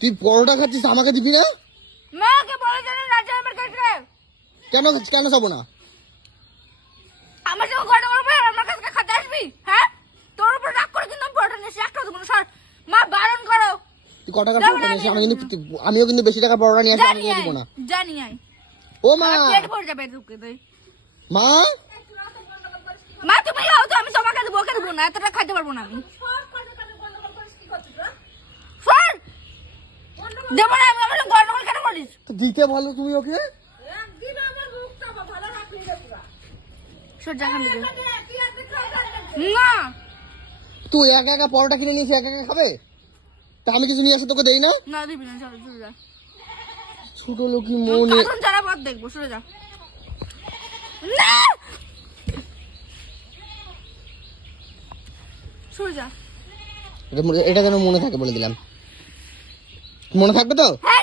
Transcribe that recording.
তুই পরোটা খাচ্ছিস, আমাকে দিবি না? মাকে বলে জানি রাজা আমার কাছে কেন কেন যাবো না? আমার সঙ্গে গন্ডগোল করবে আর আমার কাছে খেতে আসবি? হ্যাঁ, তোর উপর রাগ করে কিন্তু আমি পরোটা নিয়ে এসে একটা দেবো না। সর, মা বারণ করো। তুই ক টাকার পরোটা নিয়ে আসিস? আমিও কিন্তু বেশি টাকা পরোটা নিয়ে আসি, আমি দিব না। জানি আই ও মা, পেট ভরে যাবে তোকে তুই। মা মা তুমি খাও তো, আমি তোমাকে দেবো, ওকে দেবো না, এতটা খাইতে পারবো না আমি। সর, দেবো না আমি। আমার গন্ডগোল কেন করিস? তো দিতে ভালো তুমি ওকে। সর, জায়গা দিকে না। তুই একা একা পরোটা কিনে নিয়েছিস, একা একা খাবে? তা আমি কিছু নিয়ে আসে তোকে দেই না? না দিবি না, চলো চলে যা। ছোট লোকই মনে। কারণ যারা পথ দেখবো, সরে যা। না, সরে যা। এটা যেন মনে থাকে, বলে দিলাম। মনে থাকবে তো? হ্যাঁ।